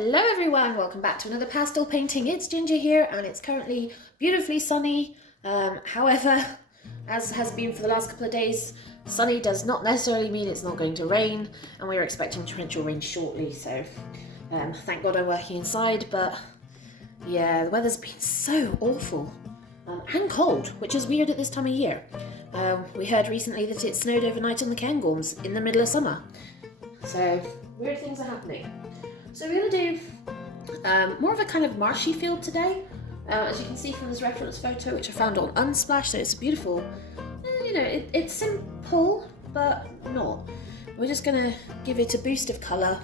Hello everyone, welcome back to another pastel painting. It's Ginger here and it's currently beautifully sunny. However, as has been for the last couple of days, sunny does not necessarily mean it's not going to rain, and we're expecting torrential rain shortly, so thank God I'm working inside. But yeah, the weather's been so awful and cold, which is weird at this time of year. We heard recently that it snowed overnight on the Cairngorms in the middle of summer, so weird things are happening. So we're going to do more of a kind of marshy field today, as you can see from this reference photo, which I found on Unsplash. So it's a beautiful, it's simple, but not. We're just going to give it a boost of colour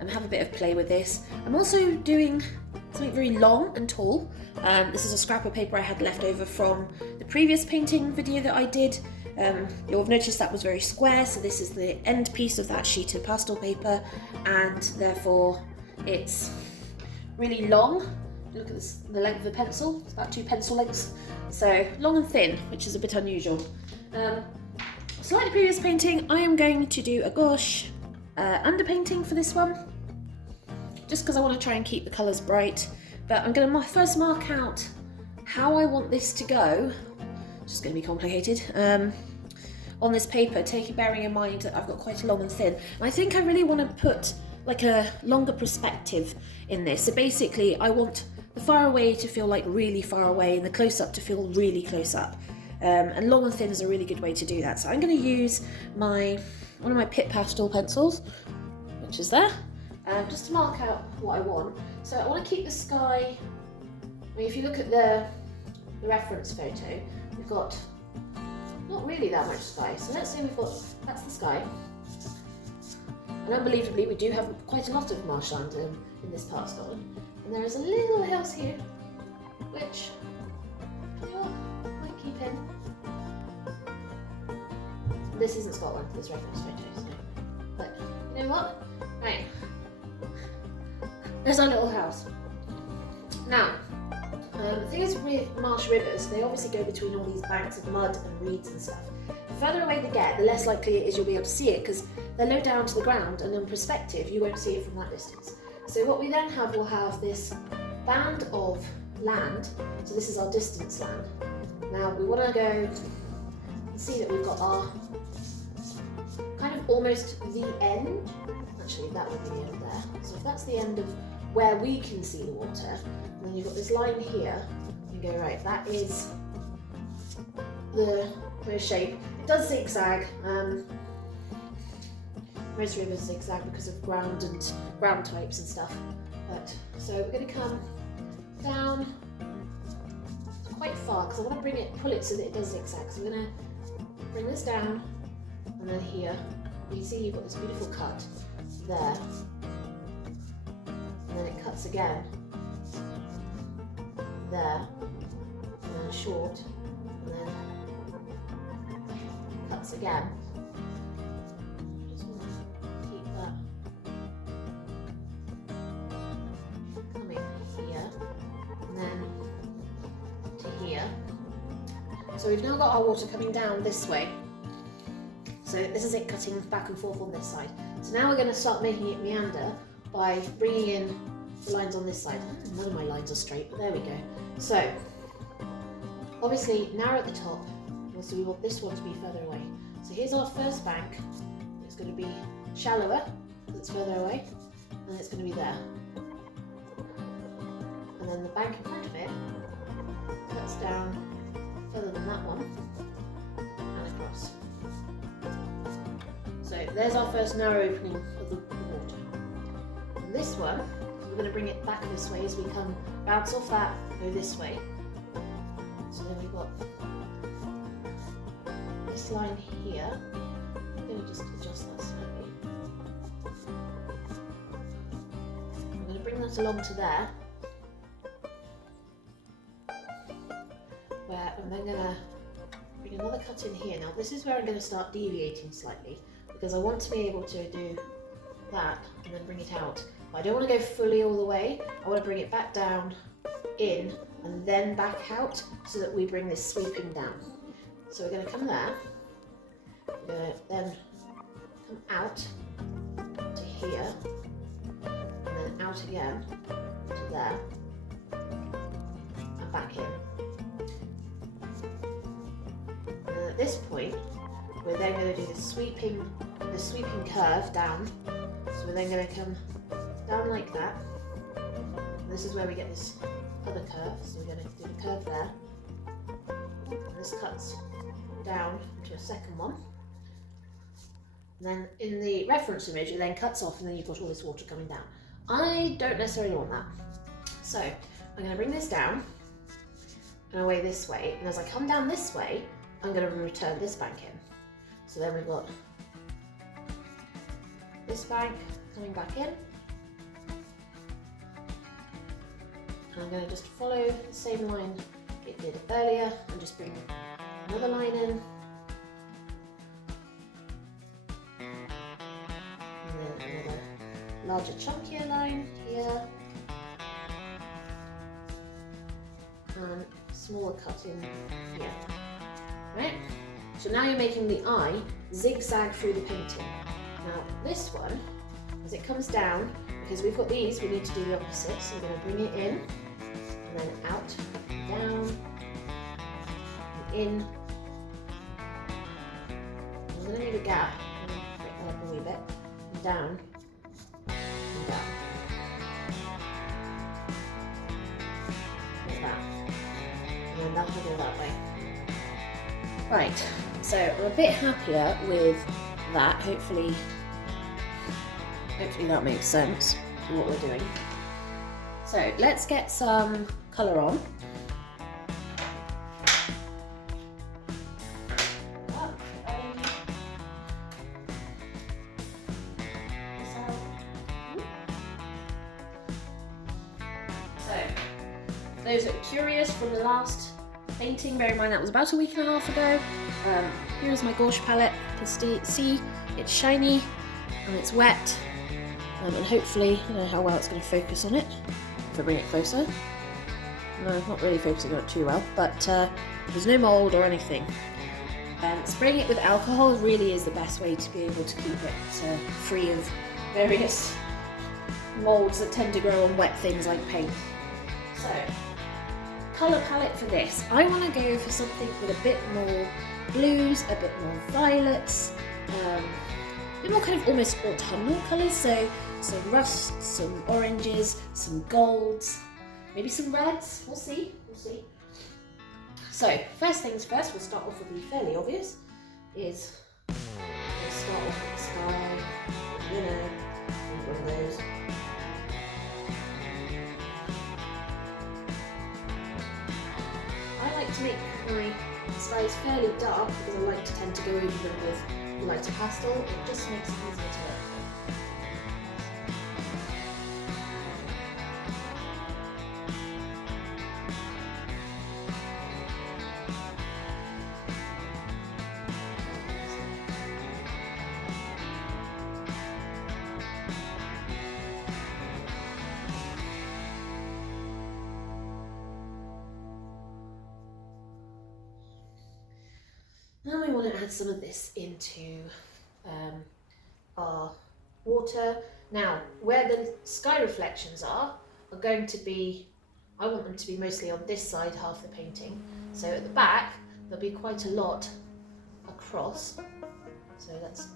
and have a bit of play with this. I'm also doing something very long and tall. This is a scrap of paper I had left over from the previous painting video that I did. You'll have noticed that was very square, so this is the end piece of that sheet of pastel paper, and therefore it's really long. Look at this, the length of the pencil, it's about 2 pencil lengths, so long and thin, which is a bit unusual. So like the previous painting, I am going to do a gouache underpainting for this one, just because I want to try and keep the colours bright. But I'm going to first mark out how I want this to go, which is going to be complicated, on this paper, bearing in mind that I've got quite a long and thin. And I think I really want to put like a longer perspective in this. So basically I want the far away to feel like really far away and the close up to feel really close up. And long and thin is a really good way to do that. So I'm going to use one of my Pit Pastel pencils, which is there, just to mark out what I want. So I want to keep the sky. I mean, if you look at the reference photo, we've got not really that much sky. So let's say that's the sky. And unbelievably, we do have quite a lot of marshland in this pastel. And there is a little house here, which I might keep in. This isn't Scotland, this reference photo, so. But you know what? Right. There's our little house. Now, the thing is with marsh rivers, they obviously go between all these banks of mud and reeds and stuff. The further away they get, the less likely it is you'll be able to see it, because they're low down to the ground, and in perspective you won't see it from that distance. So what we then have, we'll have this band of land. So this is our distance land. Now we want to go and see that we've got our kind of almost the end. Actually, that would be the end there. So if that's the end of where we can see the water, and then you've got this line here, you go, right, that is the shape. It does zigzag. Most rivers zigzag because of ground types and stuff. But so we're going to come down quite far, because I want to pull it so that it does zigzag. So we're going to bring this down, and then here you see you've got this beautiful cut there. And then it cuts again there, and then short, and then cuts again. Just want to keep that coming here, and then to here. So we've now got our water coming down this way. So this is it cutting back and forth on this side. So now we're going to start making it meander by bringing in the lines on this side. None of my lines are straight, but there we go. So, obviously narrow at the top, so we want this one to be further away. So here's our first bank. It's going to be shallower, because it's further away, and it's going to be there. And then the bank in front of it cuts down further than that one, and across. So there's our first narrow opening of the water. And this one, we're going to bring it back this way as we bounce off that, go this way. So then we've got this line here. I'm going to just adjust that slightly. I'm going to bring that along to there. Where I'm then going to bring another cut in here. Now this is where I'm going to start deviating slightly, because I want to be able to do that and then bring it out. But I don't want to go fully all the way. I want to bring it back down, in, and then back out, so that we bring this sweeping down. So we're going to come there, we're going to then come out to here, and then out again to there and back in. And at this point, we're then going to do the sweeping curve down. So we're then going to come down like that. And this is where we get this other curve. So we're going to do the curve there. And this cuts down to a second one. And then in the reference image, it then cuts off, and then you've got all this water coming down. I don't necessarily want that. So I'm going to bring this down and away this way. And as I come down this way, I'm going to return this bank in. So then we've got this bank coming back in. And I'm going to just follow the same line it did earlier and just bring another line in. And then another larger chunkier line here. And smaller cut in here. Right? So now you're making the eye zigzag through the painting. Now this one, as it comes down, because we've got these, we need to do the opposite. So we're going to bring it in, and then out, down, and in. I'm going to need a gap. I'm going to break that up a wee bit. And down, and down. Like that. And then that will go that way. Right, so I'm a bit happier with that. Hopefully that makes sense to what we're doing. So let's get some colour on. So, for those that are curious from the last painting, bear in mind that was about a week and a half ago. Here's my gouache palette. You can see it's shiny and it's wet, and hopefully, I don't know how well it's going to focus on it if I bring it closer. No, not really focusing on it too well, but there's no mould or anything. Spraying it with alcohol really is the best way to be able to keep it free of various moulds that tend to grow on wet things like paint. So, colour palette for this. I want to go for something with a bit more blues, a bit more violets, a bit more kind of almost autumnal colours, so some rust, some oranges, some golds, maybe some reds, we'll see. So, first things first, we'll start off with the fairly obvious, is we'll start off with the sky, one of those. I like to make my skies fairly dark because I like to tend to go over them with lighter pastel. It just makes it easier to work with. Now we want to add some of this into our water. Now, where the sky reflections are going to be, I want them to be mostly on this side, half the painting. So at the back, there'll be quite a lot across. So let's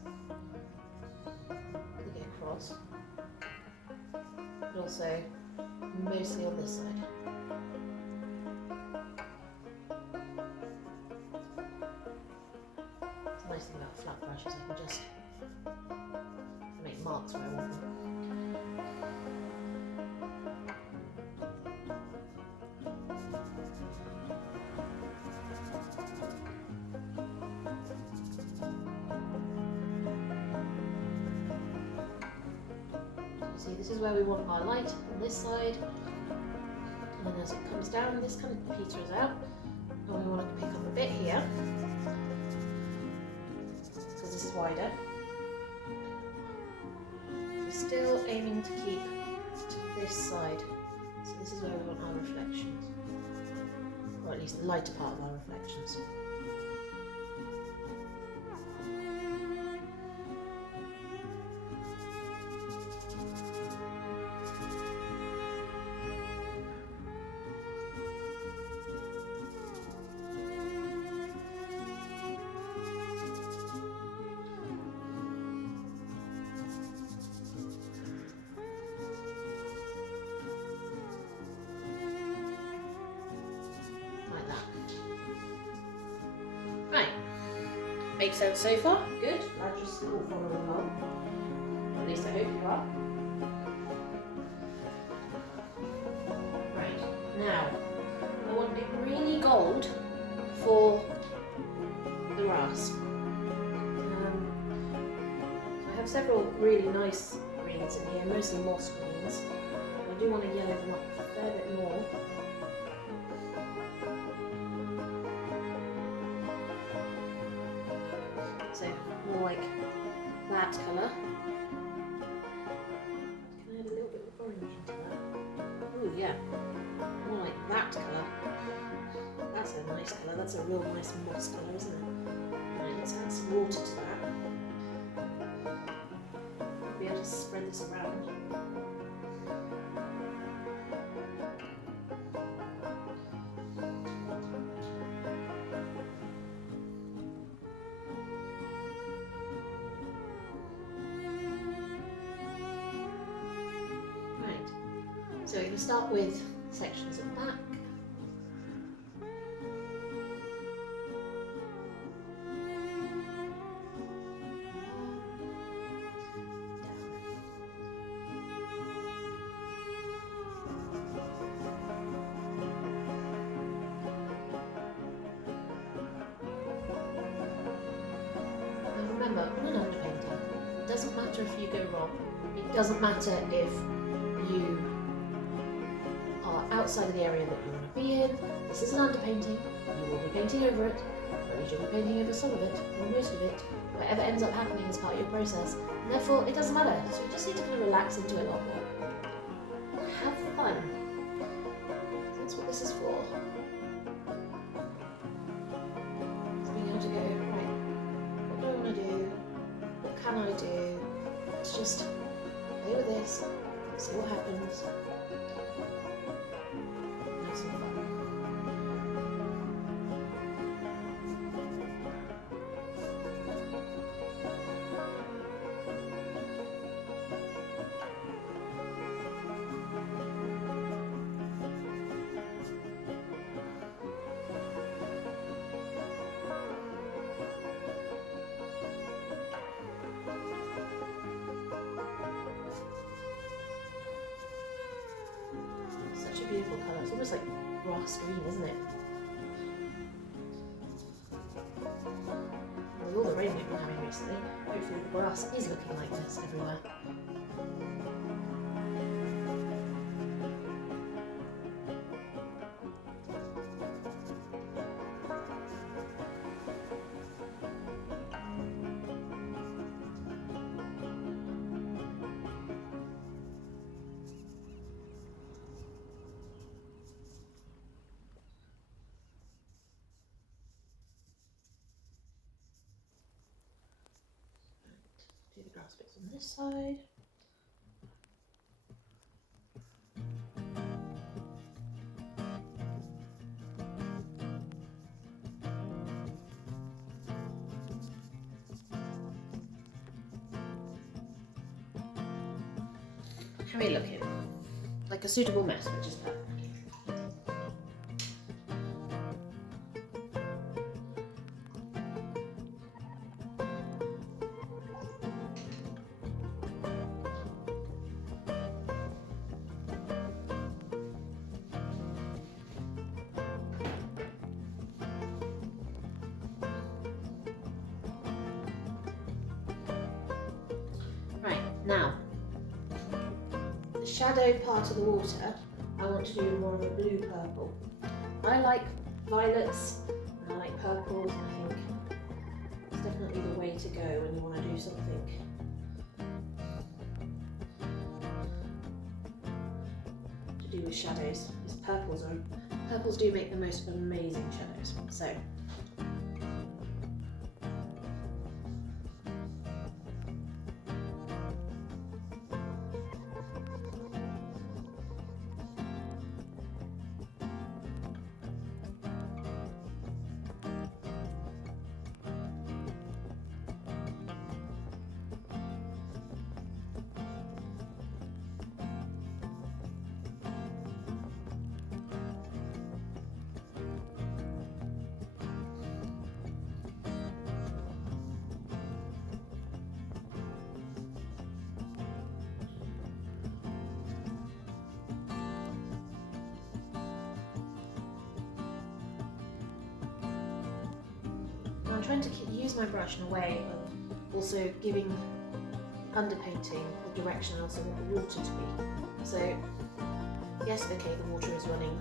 put it across. But also mostly on this side. The nice thing about flat brushes, I can just make marks where I want them. See, this is where we want our light on this side, and then as it comes down, this kind of peters out, and we want to pick up a bit here, because this is wider. We're still aiming to keep to this side, so this is where we want our reflections, or at least the lighter part of our reflections. Makes sense so far? Good. Glad you're still following along. At least I hope you are. Right, now I want a greeny gold for the grass. I have several really nice greens in here, mostly moss greens. I do want to yellow them up a fair bit more. So more like that colour. Can I add a little bit of orange into that? Oh yeah, more like that colour. That's a nice colour, that's a real nice moss colour, isn't it? Right, let's add some water to that. I'll be able to spread this around. So we're going to start with sections at the back. And remember, on an underpainting, it doesn't matter if you go wrong. It doesn't matter if you outside of the area that you want to be in. This is an underpainting, you will be painting over it, or at least you'll be painting over some of it, or most of it, whatever ends up happening as part of your process. And therefore, it doesn't matter, so you just need to kind of relax into it a lot more. Have fun. That's what this is for. It's being able to go, right, what do I want to do? What can I do? Let's just play with this, see what happens. Beautiful colour. It's almost like grass green, isn't it? With all the rain we've been having recently, hopefully the grass is looking like this everywhere. Do the grass bits on this side. How are you looking? Like a suitable mess, which is perfect. Right, now, the shadow part of the water, I want to do more of a blue purple. I like violets, and I like purples, and I think it's definitely the way to go when you want to do something to do with shadows. Because purples do make the most amazing shadows. So I'm trying to use my brush in a way of also giving underpainting the direction I also want the water to be. So yes, okay, the water is running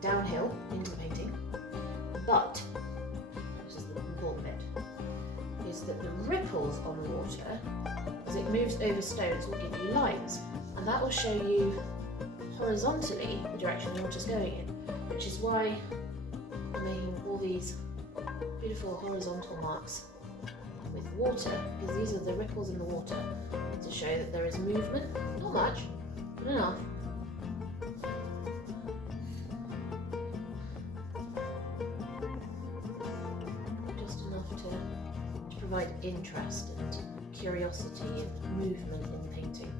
downhill into the painting, but this is the important bit, is that the ripples on the water, as it moves over stones, will give you lines, and that will show you horizontally the direction the water is going in, which is why I'm making all these beautiful horizontal marks with water, because these are the ripples in the water to show that there is movement, not much, but enough. Just enough to provide interest and curiosity and movement in the painting.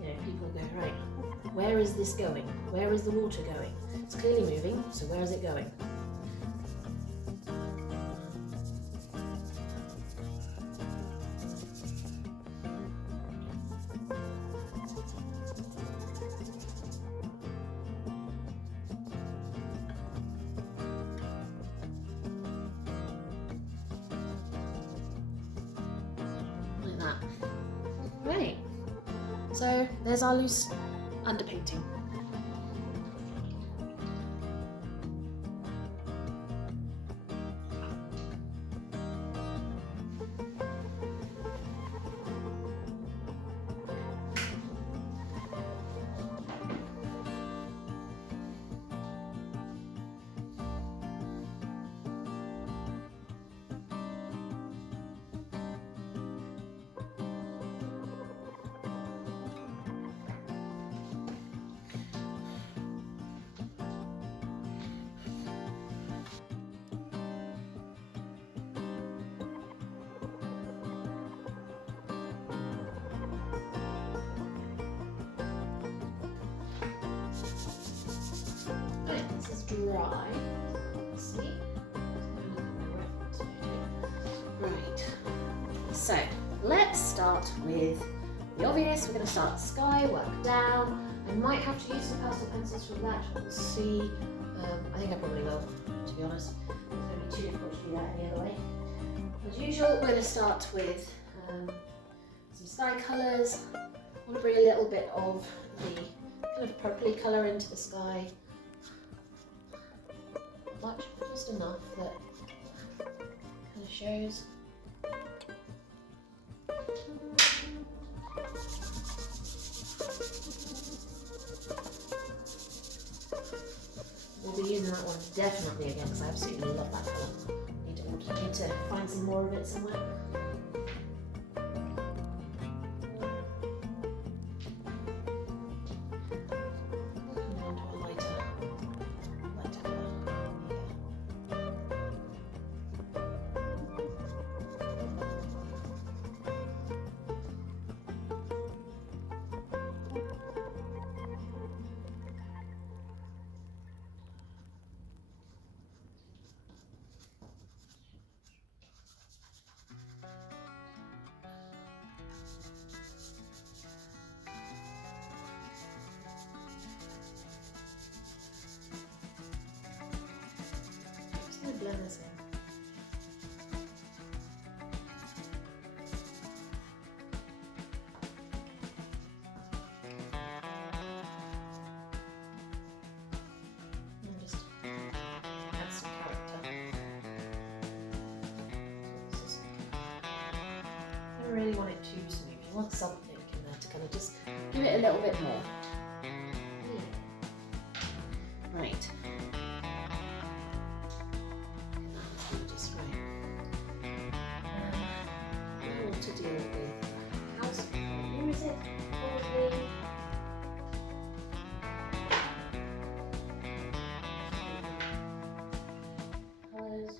You know, people go, right, where is this going? Where is the water going? It's clearly moving, so where is it going? Like that. Right. So there's our loose underpainting. This is dry. Let's see. Right. So let's start with the obvious. We're going to start sky, work down. I might have to use some pastel pencils for that. We'll see. I think I probably will, to be honest. It's going to be too difficult to do that any other way. As usual, we're going to start with some sky colours. I want to bring a little bit of the kind of purpley colour into the sky. Much, just enough that kind of shows. We'll be using that one definitely again because I absolutely love that colour. Need to find some more of it somewhere. Blend this in. And just add some character. I don't really want it too smooth. You want something in there to kind of just give it a little bit more. Right. To deal with house. Where is it? Probably. Colours.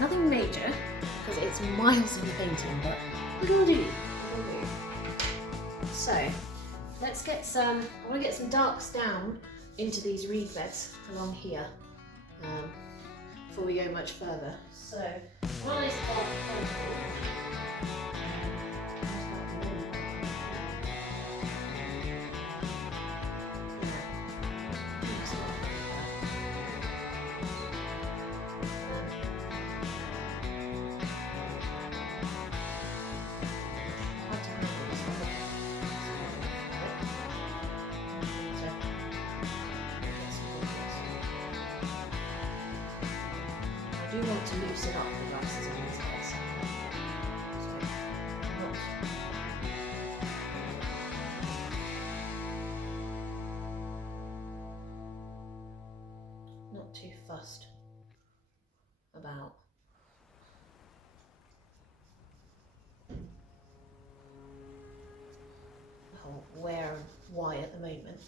nothing major, because it's miles in the painting, but it'll do. So, let's get some, I want to get some darks down into these reed beds along here before we go much further. So, nice dark pencil. I do want to loosen up the glasses in these guys. Not too fussed about the whole where and why at the moment.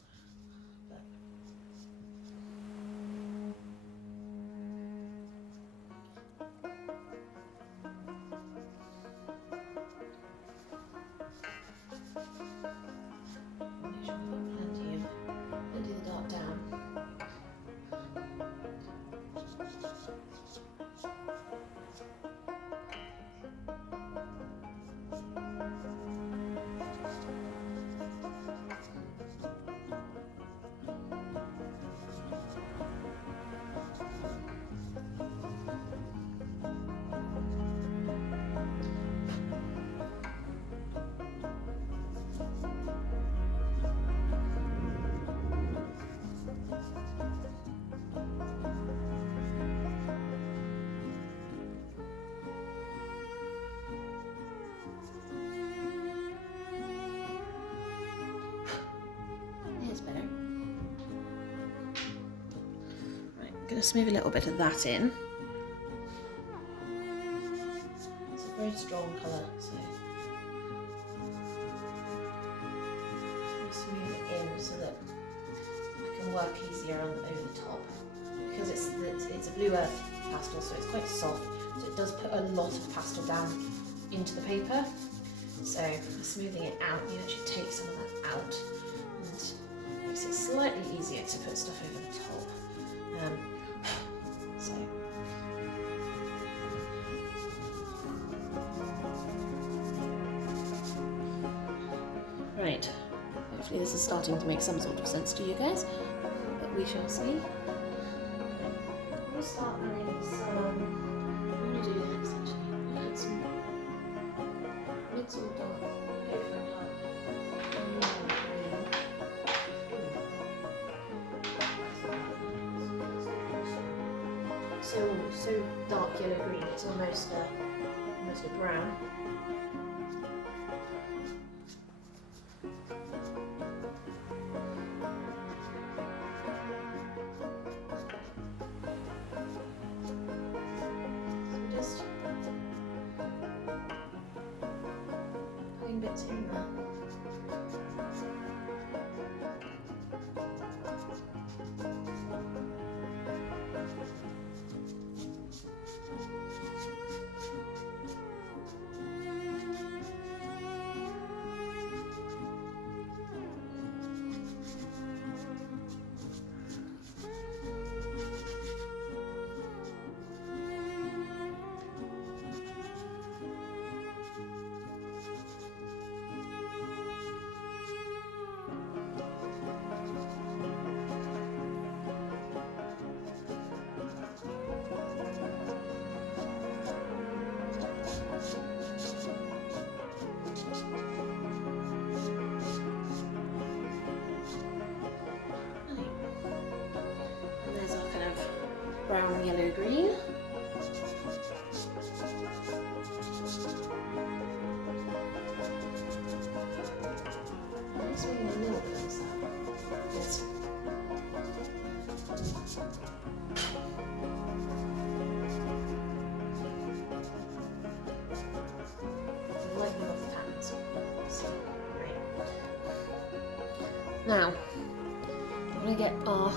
Going to smooth a little bit of that in. It's a very strong colour, so smooth it in so that I can work easier over the top. Because it's a blue earth pastel, so it's quite soft, so it does put a lot of pastel down into the paper. So smoothing it out, you actually take some of that out and makes it slightly easier to put stuff over the top. So right, hopefully this is starting to make some sort of sense to you guys, but we shall see. I'm going to start adding some, I'm going to do this actually, add some mids or dark, go for a dark. So dark yellow green, it's almost a brown. So just putting bits in there. Brown, yellow, green. This one a little bit of that. Yes. Lighten up the patterns. Right. Now, I'm going to get our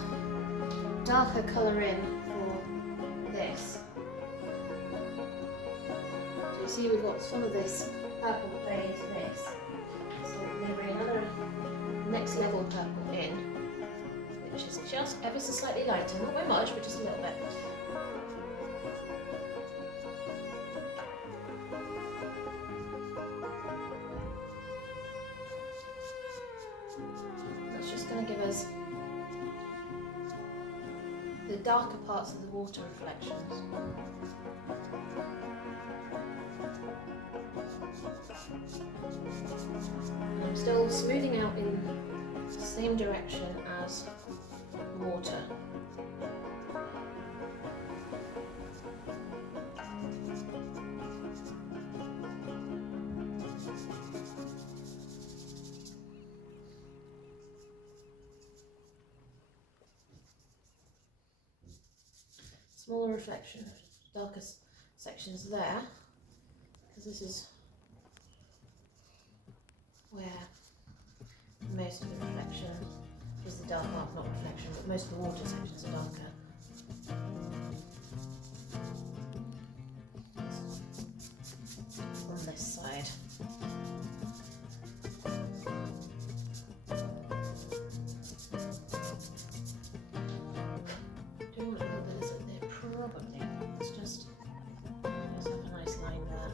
darker colour in for this. see we've got some of this purple playing into this. So we're going to bring another next level purple in, which is just ever so slightly lighter, not by much, but just a little bit. That's just going to give us the darker parts of the water reflections. And I'm still smoothing out in the same direction as water. Smaller reflection, darker sections there, because this is where most of the reflection is the dark, well, not reflection, but most of the water sections are darker. On this side. Do you want a little bit of it there? Probably. Let's just have a nice line there.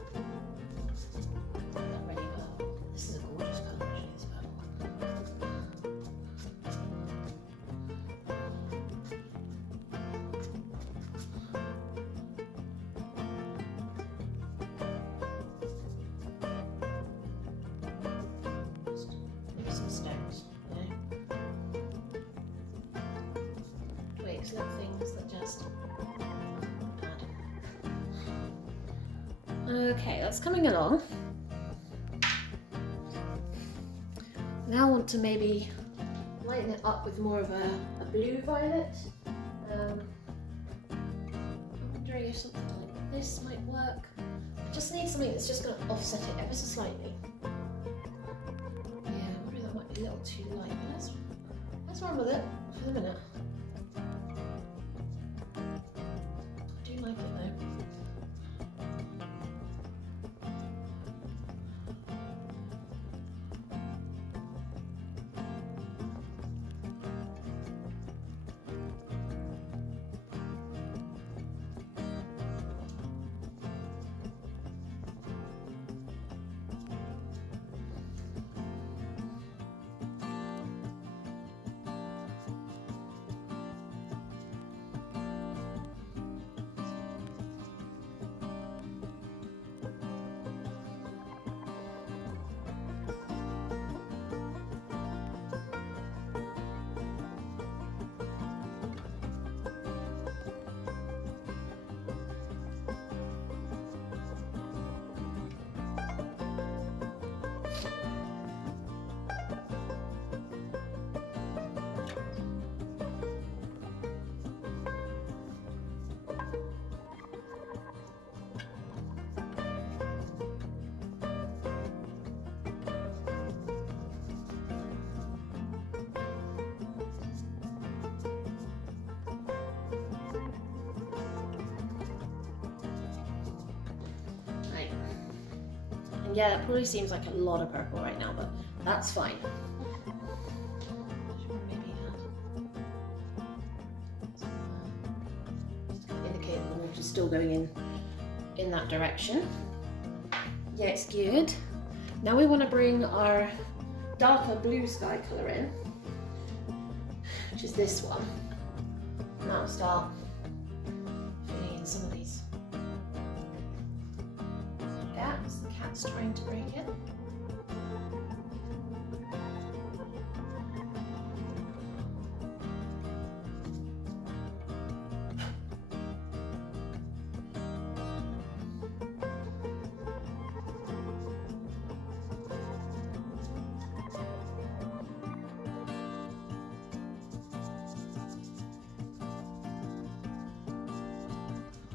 Not ready, but this is a gorgeous colour actually, this purple. Just maybe some stones, you know? Twigs, little things that just add. Okay, that's coming along. Now I want to maybe lighten it up with more of a blue violet. I'm wondering if something like this might work. I just need something that's just going to offset it ever so slightly. Yeah, I wonder that might be a little too light. Let's run with it for the minute. I do like it though. Yeah, it probably seems like a lot of purple right now, but that's fine. Maybe just to indicate that the water's still going in that direction. Yeah, it's good. Now we want to bring our darker blue sky colour in, which is this one. And that'll start filling in some of these gaps. The cat's trying to break it.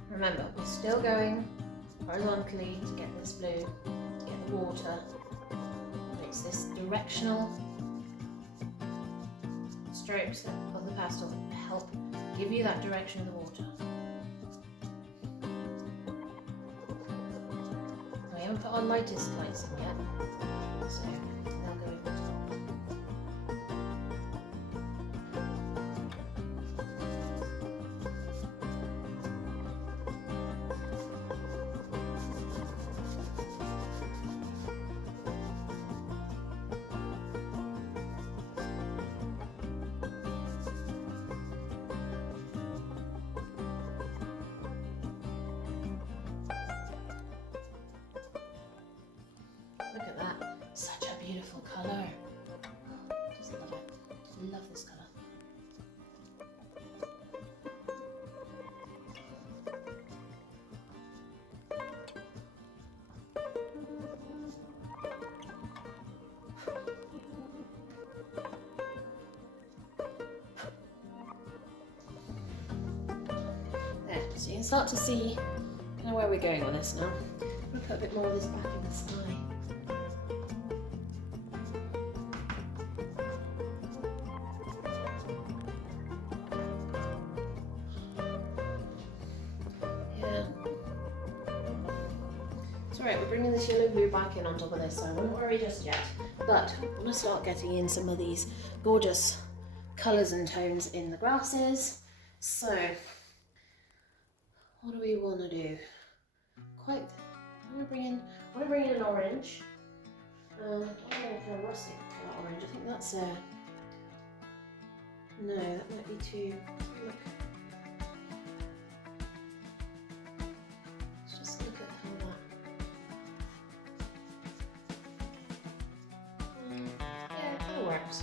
Remember, we're still going horizontally to get this blue, to get the water. It's this directional strokes of the pastel that help give you that direction of the water. haven't put our lightest lights in yet, so they'll go over the top. Look at that, such a beautiful colour. Just love it, love this colour. There, so you can start to see kind of where we're going with this now. I'm going to put a bit more of this back in the sky. Alright, we're bringing this yellow blue back in on top of this, so I won't worry just yet. But I want to start getting in some of these gorgeous colours and tones in the grasses. So, what do we want to do? I want to bring in an orange. I want to kind of rustic orange. I think that's no, that might be too. Look. Let's just look at how that. Yeah, it all works.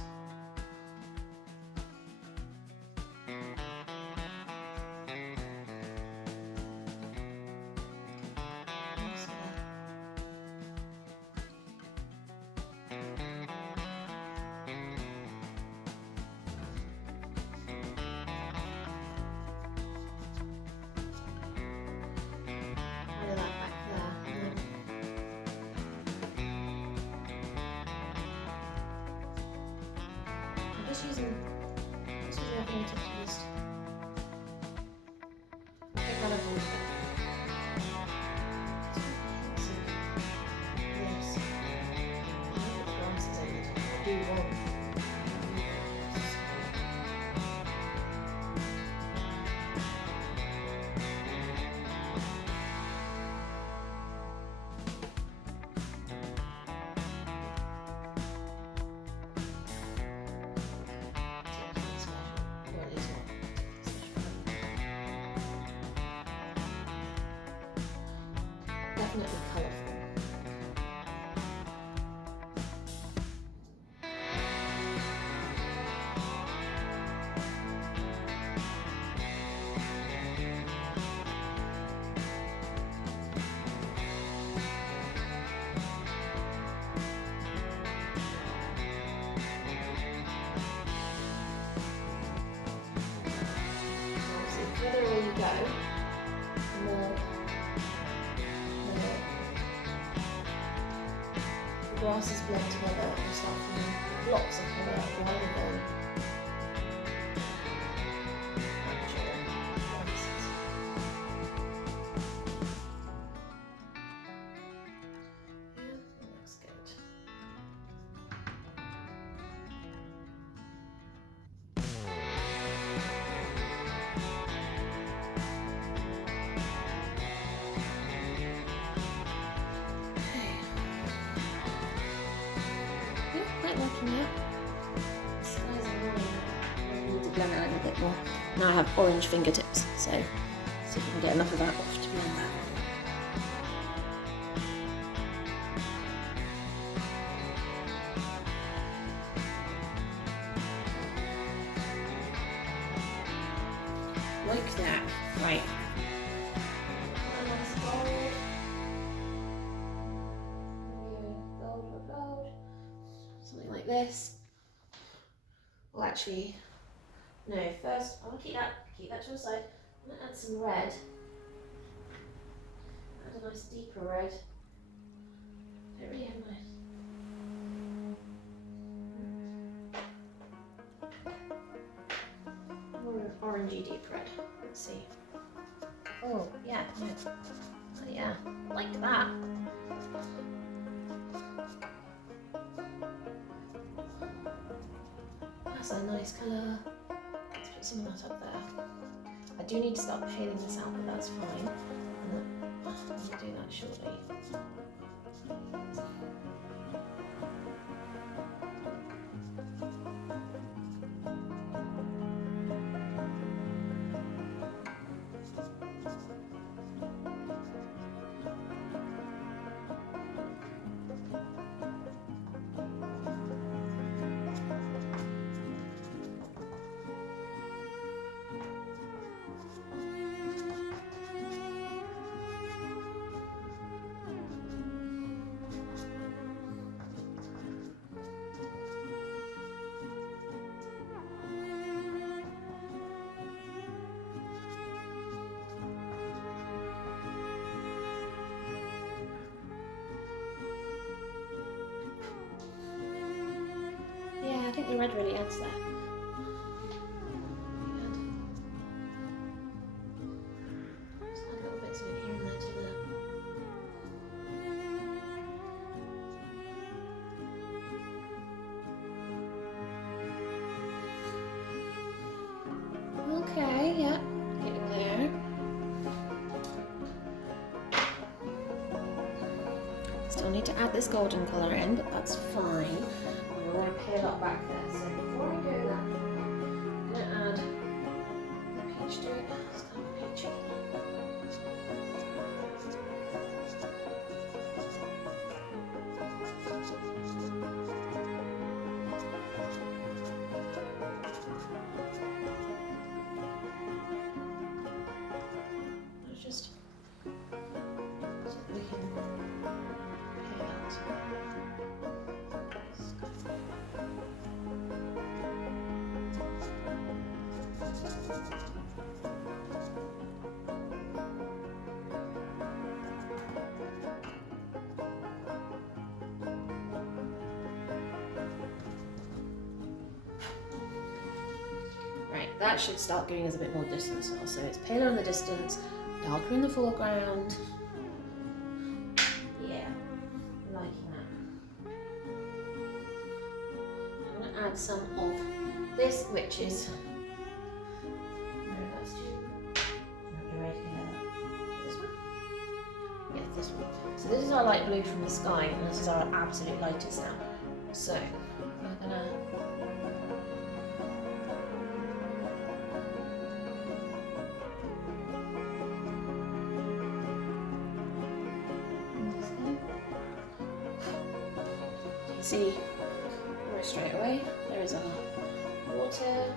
Just using everything to just get that over with. Yes. I do want. Definitely colourful. So the further away you go, the more the grasses blend together and start forming blocks of colour rather than actual grasses. Yeah, that looks good. Quite liking that. Skies are really, I need to blend that a little bit more. Now I have orange fingertips, so see if we can get enough of that off to blend that. Like that. Right. Gold. Something like this. Well, actually, no. First, I want to keep that to the side. I'm going to add some red. Add a nice deeper red. Don't really have my. More orangey deep red. Let's see if Oh, yeah, no. Yeah, like that. That's a nice colour. Let's put some of that up there. I do need to start paling this out, but that's fine. I'll do that shortly. Yeah, I think the red really adds that. Just add little bits of it here and there to the... Okay, yeah, getting there. Still need to add this golden colour in, but that's fine. And we're going to pale up back there. So before I do that, I'm going to add the peach to it. It's kind of peachy. Just so we can pale out. Right, that should start giving us a bit more distance now. So it's paler in the distance, darker in the foreground. Yeah, I'm liking that. I'm going to add some of this, which is... This one? Yeah, this one. So this is our light blue from the sky, and this is our absolute lightest now. So we're going to... See, right straight away, there is our water.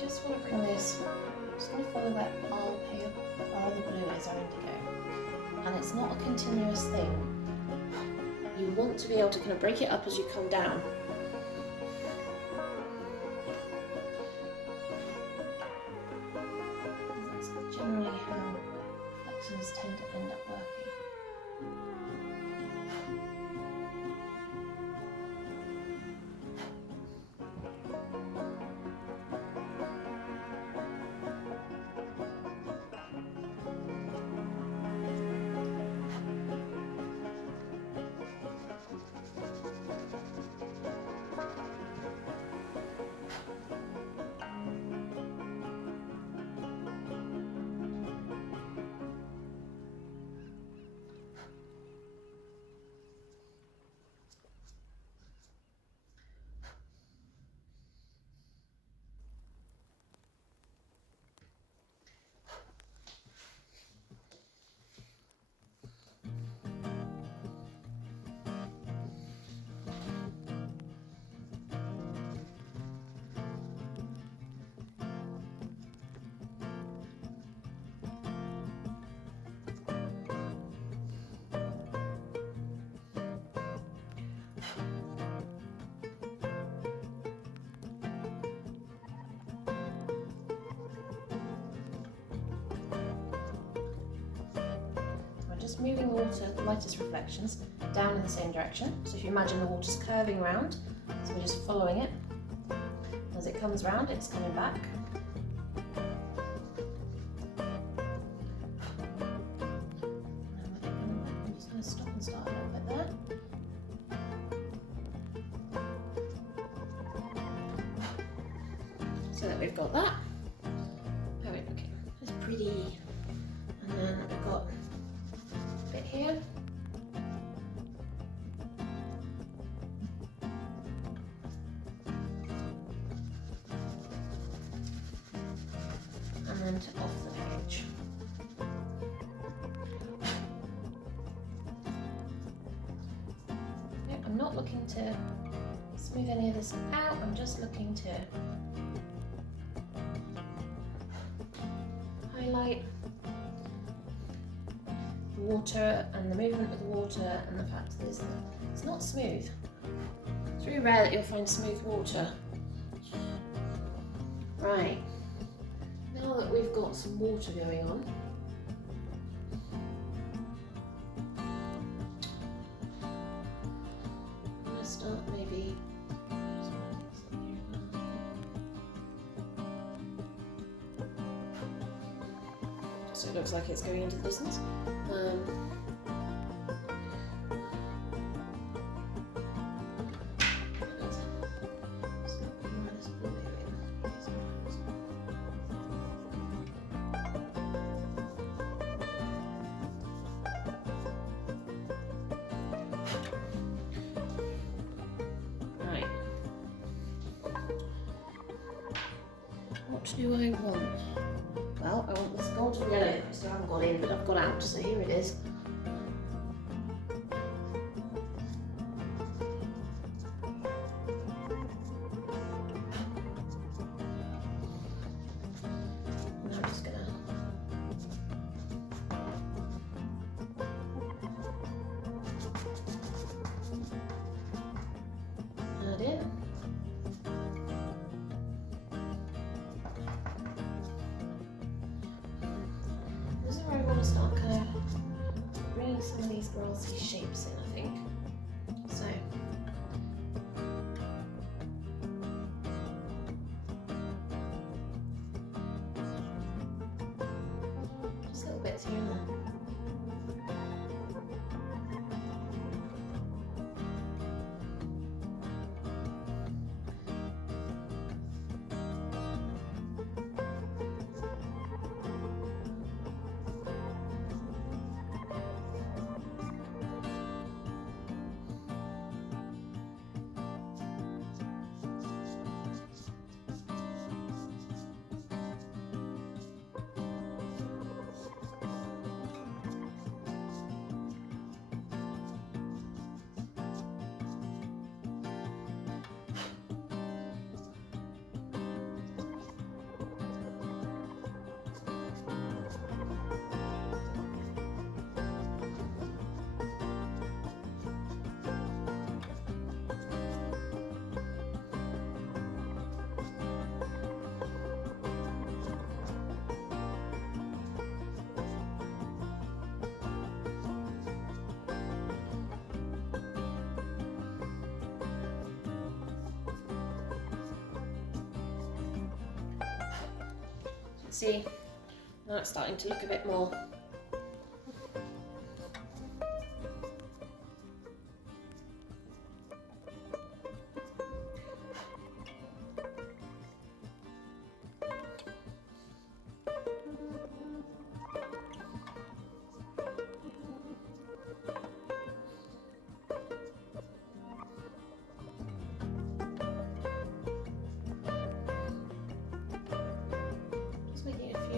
Just want to bring this, I'm just going to follow that our the blue is our indigo, and it's not a continuous thing. You want to be able to kind of break it up as you come down. That's generally how reflections tend to end up working. just moving the water, the lightest reflections, down in the same direction. So if you imagine the water's curving round, so we're just following it. As it comes round, it's coming back. I'm just going to stop and start a little bit there. So that we've got that. How are we looking? It's pretty. And then we've got a bit here. And off the page. Nope, I'm not looking to smooth any of this out, I'm just looking to highlight the water and the movement of the water and the fact that it's not smooth. It's really rare that you'll find smooth water. Right. Now that we've got some water going on, I'm going to start maybe so it looks like it's going into the distance. What do I want? Well, I want this golden yellow. I still haven't got in, but I've got out, so here it is. And I'm just gonna add in. This is where I want to start kind of bringing some of these grassy shapes in, I think. So, just little bits here and there. See, now it's starting to look a bit more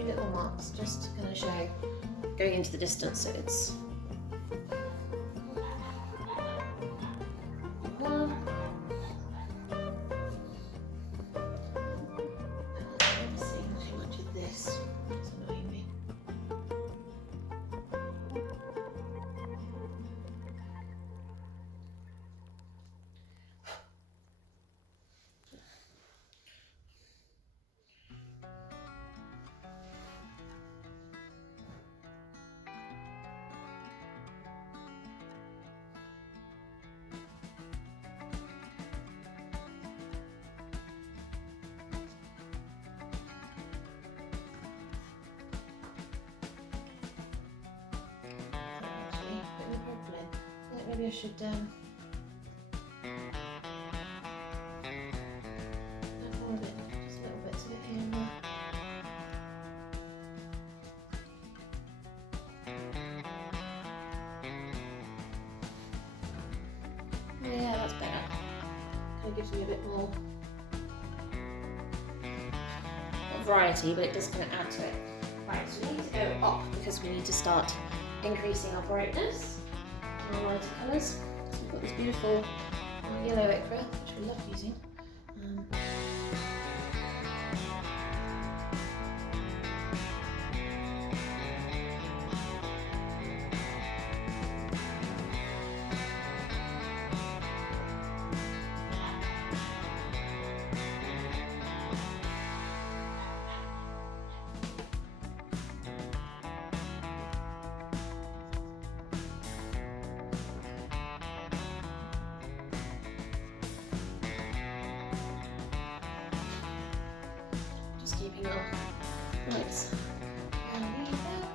little marks just to kind of show going into the distance, so it's one. I'm seeing too much of this. It's annoying me. maybe I should add more of it, just little bits of it here and there. Yeah, that's better. Kind of gives me a bit more variety, but it does kind of add to it. Right, so we need to go up because we need to start increasing our brightness and our lighter colours. So we've got this beautiful yellow ochre, which we love using. Keeping our lights and leave there.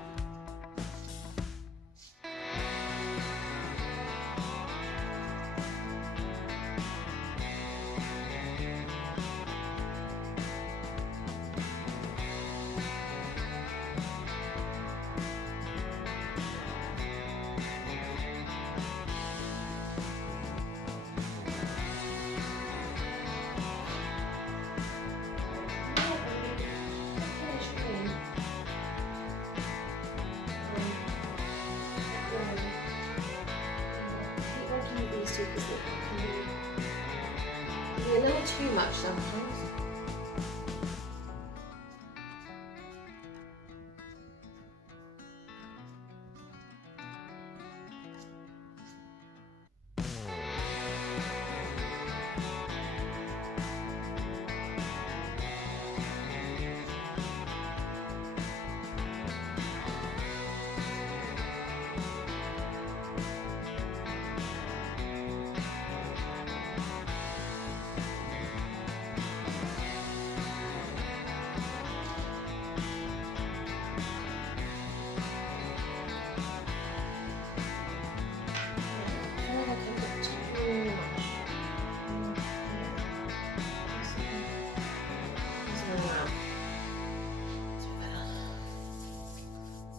Because it can be a little too much sometimes.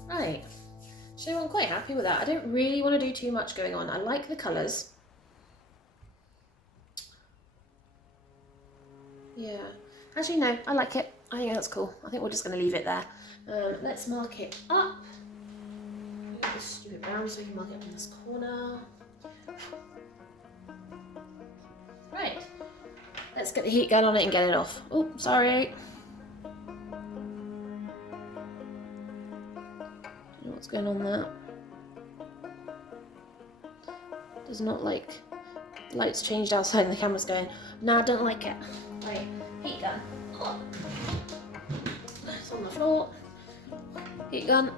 Right, so I'm quite happy with that. I don't really want to do too much going on. I like the colours. Yeah, actually no, I like it. I think that's cool. I think we're just going to leave it there. Let's mark it up. Move this stupid brown so we can mark it up in this corner. Right, let's get the heat gun on it and get it off. Oh, sorry. What's going on there? Does not like the lights changed outside and the camera's going, nah, I don't like it. Right, heat gun. Oh. It's on the floor. Heat gun.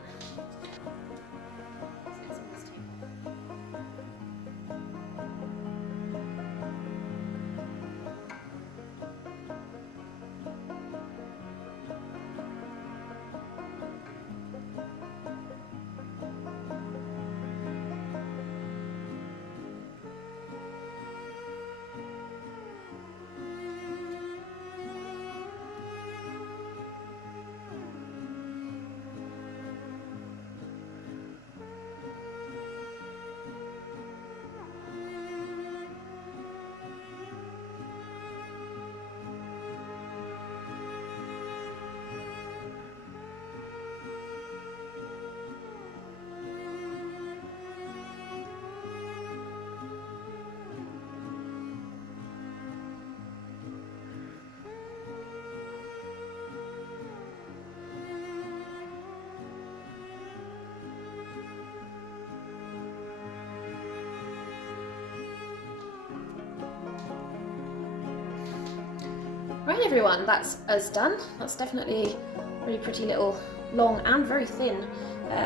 Right everyone, that's us done. That's definitely a really pretty little long and very thin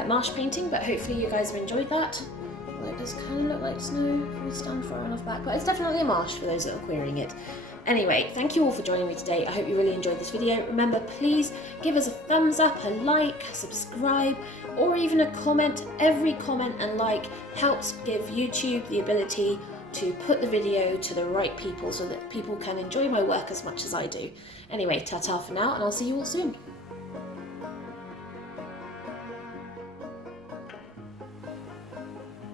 marsh painting, but hopefully you guys have enjoyed that. Although it does kind of look like snow if we stand far enough back, but it's definitely a marsh for those that are querying it. Anyway, thank you all for joining me today. I hope you really enjoyed this video. Remember, please give us a thumbs up, a like, subscribe, or even a comment. Every comment and like helps give YouTube the ability to put the video to the right people so that people can enjoy my work as much as I do. Anyway, ta-ta for now, and I'll see you all soon.